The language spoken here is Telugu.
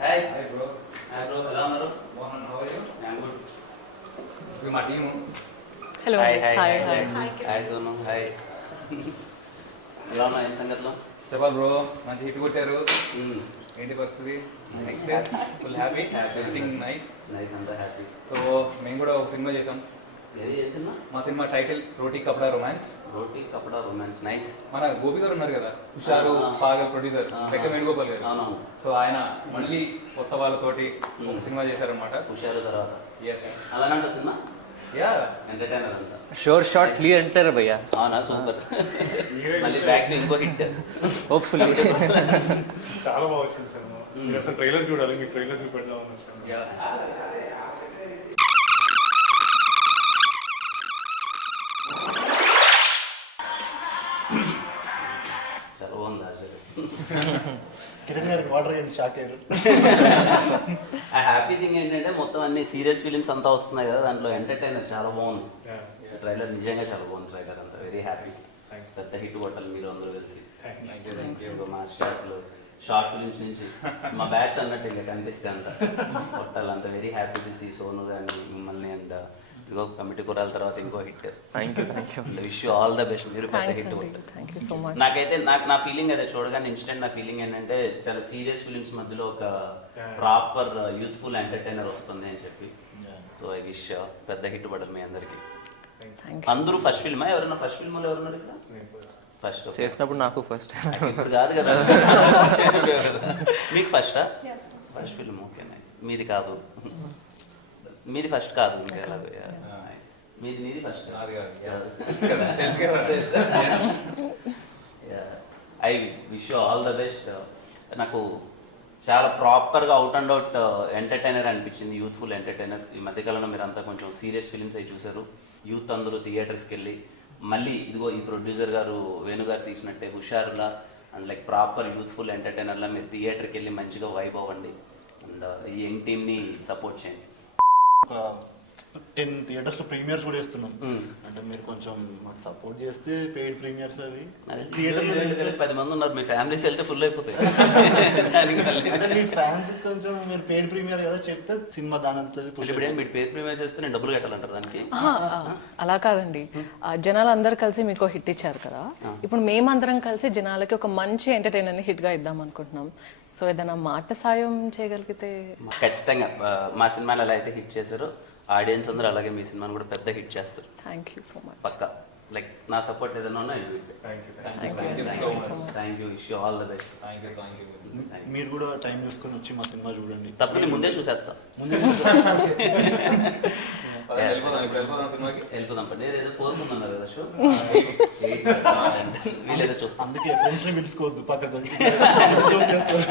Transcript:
హాయ్ హాయ్ బ్రో ఎలా ఉన్నారు? Mohan how are you? I am good. ఇది మా team. Hello hi hi hi hi hi hi Sonu hi. ఎలా ఉన్నా ఏం సంగతిలో? చెప్పాలి బ్రో, మంచి హిట్ కొట్టారు. ఏంటి పరిస్థితి? Next full happy, everything nice nice, అంతా హ్యాపీ. సో మేము కూడా ఒక సినిమా చేసాం. ఏది ఏ సినిమా? మా సినిమా టైటిల్ రోటీ కపడా రొమాన్స్. రోటీ కపడా రొమాన్స్. నైస్. మన గోపి గారు ఉన్నారు కదా, హుషారు పాగల్ ప్రొడ్యూసర్, లెక్క వేణుగోపాల్ గారు. అవునవును. సో ఆయన మళ్ళీ కొత్త వాళ్ళతోటి ఒక సినిమా చేశారనమాట. హుషారు తర్వాత ఎస్, అలానంట సినిమా యా ఎంటర్టైనర్ అంతా. షోర్ షార్ట్ క్లియర్ అంటారు భయ్యా. అవునా, సూపర్. మళ్ళీ బ్యాక్ ఇంకో హిట్ హోప్ఫుల్లీ. చాలా బాగా వచ్చింది సినిమా. మీరు అసలు ట్రైలర్ చూడాలి, మీకు ట్రైలర్ చూపెడదాం వచ్చాను. యా. చాలా బాగుంది రాజు. కిరణ్ గారికి వాటర్ గండి షాక్ అయ్యారు. ఆ హ్యాపీ థింగ్ ఏంటంటే మొత్తం అన్ని సీరియస్ ఫిలిమ్స్ అంతా వస్తున్నాయి కదా, దాంట్లో ఎంటర్టైనర్ చాలా బాగుంది. ట్రైలర్ నిజంగా చాలా బాగుంది. ట్రైలర్ అంతా వెరీ హ్యాపీ. పెద్ద హిట్ కొట్టాలి మీరు అందరూ కలిసి. మా అసలు షార్ట్ ఫిలిమ్స్ నుంచి మా బ్యాచ్ అన్నట్టు ఇంకా కనిపిస్తే అంత కొట్టాలి. అంత very happy to see Sonu కానీ మిమ్మల్ని. అండ్ ఇంకో కమిటీ కొరాల తర్వాత ఇంకో hit. Thank you. Wish you all the best. మీరు పెద్ద హిట్ కొట్టారు. Thank you so much. నాకైతే నా ఫీలింగ్ అదే చూడగానే ఇన్స్టెంట్ నా ఫీలింగ్ ఏంటంటే చాలా సీరియస్ ఫిలిమ్స్ మధ్యలో ఒక ప్రాపర్ యూత్ఫుల్ ఎంటర్టైనర్ వస్తుంది అని చెప్పి. సో ఐ విష్ పెద్ద హిట్ పడదు మీ అందరికి. అందరూ ఫస్ట్ ఫిల్మా? ఎవరైనా ఫస్ట్ ఫిల్మ్ ఎవరున్నారు ఇక్కడ? ఫస్ట్ చేసినప్పుడు నాకు ఫస్ట్. ఇప్పుడు కాదు కదా. మీకు ఫస్టా? First film. ఓకే, మీది కాదు. మీది ఫస్ట్ కాదు ఇంకా ఎలాగో. మీది first. I wish all the best. నాకు చాలా ప్రాపర్గా అవుట్ అండ్ అవుట్ ఎంటర్టైనర్ అనిపించింది, యూత్ఫుల్ ఎంటర్టైనర్. ఈ మధ్యకాలంలో మీరు అంతా కొంచెం సీరియస్ ఫిలిమ్స్ అవి చూసారు. యూత్ అందరూ థియేటర్స్కి వెళ్ళి మళ్ళీ ఇదిగో ఈ ప్రొడ్యూసర్ గారు వేణుగారు తీసినట్టే హుషారులా అండ్ లైక్ ప్రాపర్ యూత్ఫుల్ ఎంటర్టైనర్లా మీరు థియేటర్కి వెళ్ళి మంచిగా వైబ్ అవ్వండి. అండ్ ఈ యంగ్ టీమ్ని సపోర్ట్ చేయండి. ఒక 10 థియేటర్స్ లో ప్రీమియర్స్ కూడా ఇస్తున్నాం. అంటే మీరు కొంచెం మాకు సపోర్ట్ చేస్తే పెయిడ్ ప్రీమియర్స్ అవి థియేటర్లో 10 మంది ఉన్నారు, మీ ఫ్యామిలీస్ వెళ్తే ఫుల్ అయిపోతాయి. అంటే మీ ఫ్యాన్స్ కొంచెం మీరు పెయిడ్ ప్రీమియర్ కదా చెప్తే సినిమా దాని అంతా ఇప్పుడు ఏం మీరు పేరు ప్రీమియర్ చేస్తే నేను డబ్బులు కట్టాలంటారు దానికి? అలా కాదండి, జనాలు అందరు కలిసి మీకు హిట్ ఇచ్చారు కదా, ఇప్పుడు మేమందరం కలిసి జనాలకి ఒక మంచి ఎంటర్టైనర్ని హిట్ గా ఇద్దాం అనుకుంటున్నాం. సో ఏదైనా మాట సాయం చేయగలిగితే. ఖచ్చితంగా మా సినిమాని ఎలా అయితే హిట్ చేశారో ఆడియన్స్ అందరూ అలాగే మీ సినిమాని కూడా పెద్ద హిట్ చేస్తారు. Thank you so much. పక్కా. లైక్ నా సపోర్ట్ ఏదైనా ఉన్నా thank you. Wish you all the best. మీరు కూడా టైం చూసుకొని వచ్చి మా సినిమా చూడండి. తప్పని ముందే చూసేస్తా. వెళ్ళిపోదాం పండి. ఏదో 4 ముందు అన్నారు కదా షో. వీళ్ళేదో చూస్తాం. అందుకే ఫ్రెండ్స్ ని పిలుచుకోవద్దు, పక్కకు చేస్తారు.